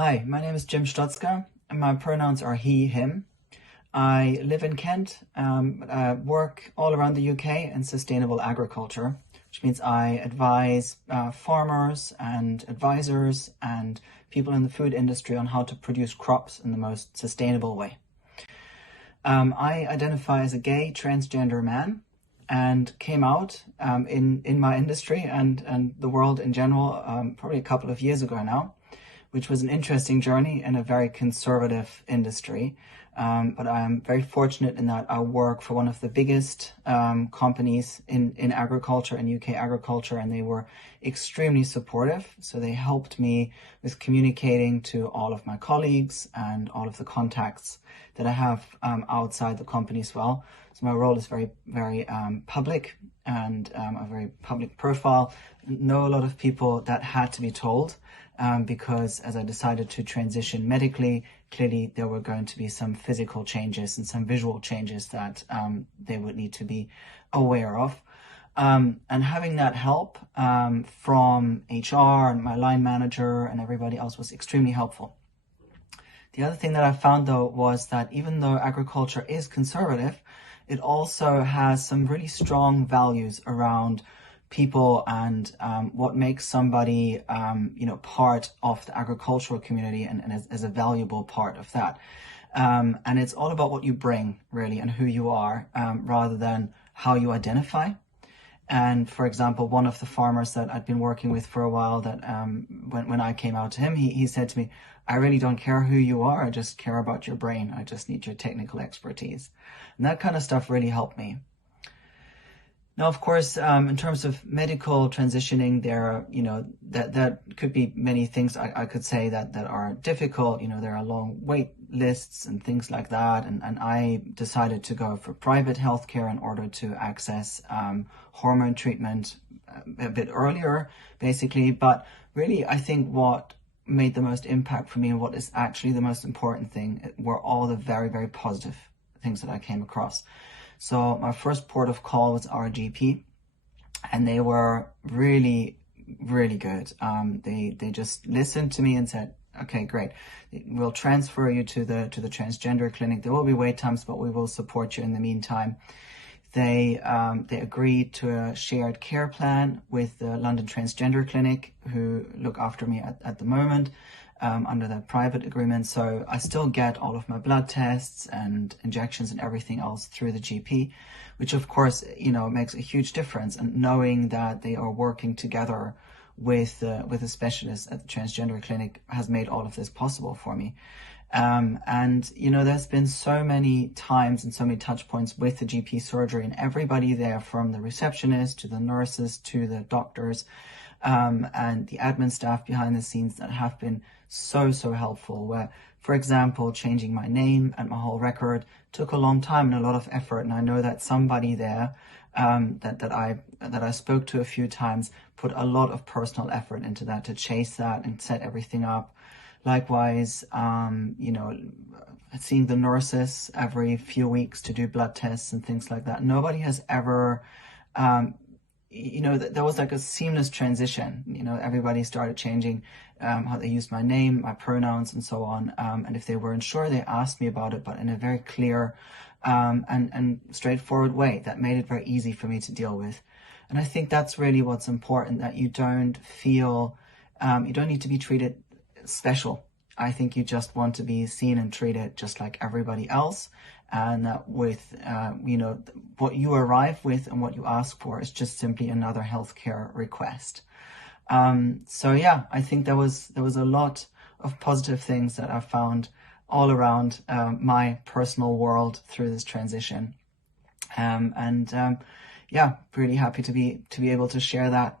Hi, my name is Jim Stotzka, and my pronouns are he, him. I live in Kent, work all around the UK in sustainable agriculture, which means I advise farmers and advisors and people in the food industry on how to produce crops in the most sustainable way. I identify as a gay transgender man and came out in my industry and the world in general probably a couple of years ago now, which was an interesting journey in a very conservative industry. But I'm very fortunate in that I work for one of the biggest companies in agriculture, in UK agriculture, and they were extremely supportive. So they helped me with communicating to all of my colleagues and all of the contacts that I have outside the company as well. So my role is very, very public and a very public profile. Know a lot of people that had to be told because as I decided to transition medically, clearly there were going to be some physical changes and some visual changes that they would need to be aware of. And having that help from HR and my line manager and everybody else was extremely helpful. The other thing that I found though was that even though agriculture is conservative, it also has some really strong values around people and what makes somebody, part of the agricultural community and as a valuable part of that. And it's all about what you bring, really, and who you are, rather than how you identify. And for example, one of the farmers that I'd been working with for a while, that when I came out to him, he said to me, I really don't care who you are, I just care about your brain. I just need your technical expertise. And that kind of stuff really helped me. Now, of course, in terms of medical transitioning, there are, that could be many things I could say that are difficult. There are long wait lists and things like that. And I decided to go for private healthcare in order to access hormone treatment a bit earlier, basically. But really, I think what made the most impact for me and what is actually the most important thing were all the very, very positive things that I came across. So my first port of call was our GP, and they were really, really good. They just listened to me and said, okay, great. We'll transfer you to the transgender clinic. There will be wait times, but we will support you in the meantime. They agreed to a shared care plan with the London Transgender Clinic, who look after me at the moment. Under that private agreement. So I still get all of my blood tests and injections and everything else through the GP, which of course, makes a huge difference. And knowing that they are working together with a specialist at the transgender clinic has made all of this possible for me. There's been so many times and so many touch points with the GP surgery, and everybody there, from the receptionist to the nurses to the doctors, and the admin staff behind the scenes, that have been so helpful. Where, for example, changing my name and my whole record took a long time and a lot of effort, and I know that somebody there that I spoke to a few times put a lot of personal effort into that, to chase that and set everything up. Likewise, seeing the nurses every few weeks to do blood tests and things like that. Nobody has ever there was like a seamless transition. Everybody started changing how they used my name, my pronouns, and so on. And if they weren't sure, they asked me about it, but in a very clear and straightforward way that made it very easy for me to deal with. And I think that's really what's important, that you don't feel, you don't need to be treated special. I think you just want to be seen and treated just like everybody else. And with, what you arrive with and what you ask for is just simply another healthcare request. I think there was a lot of positive things that I found all around my personal world through this transition. Really happy to be able to share that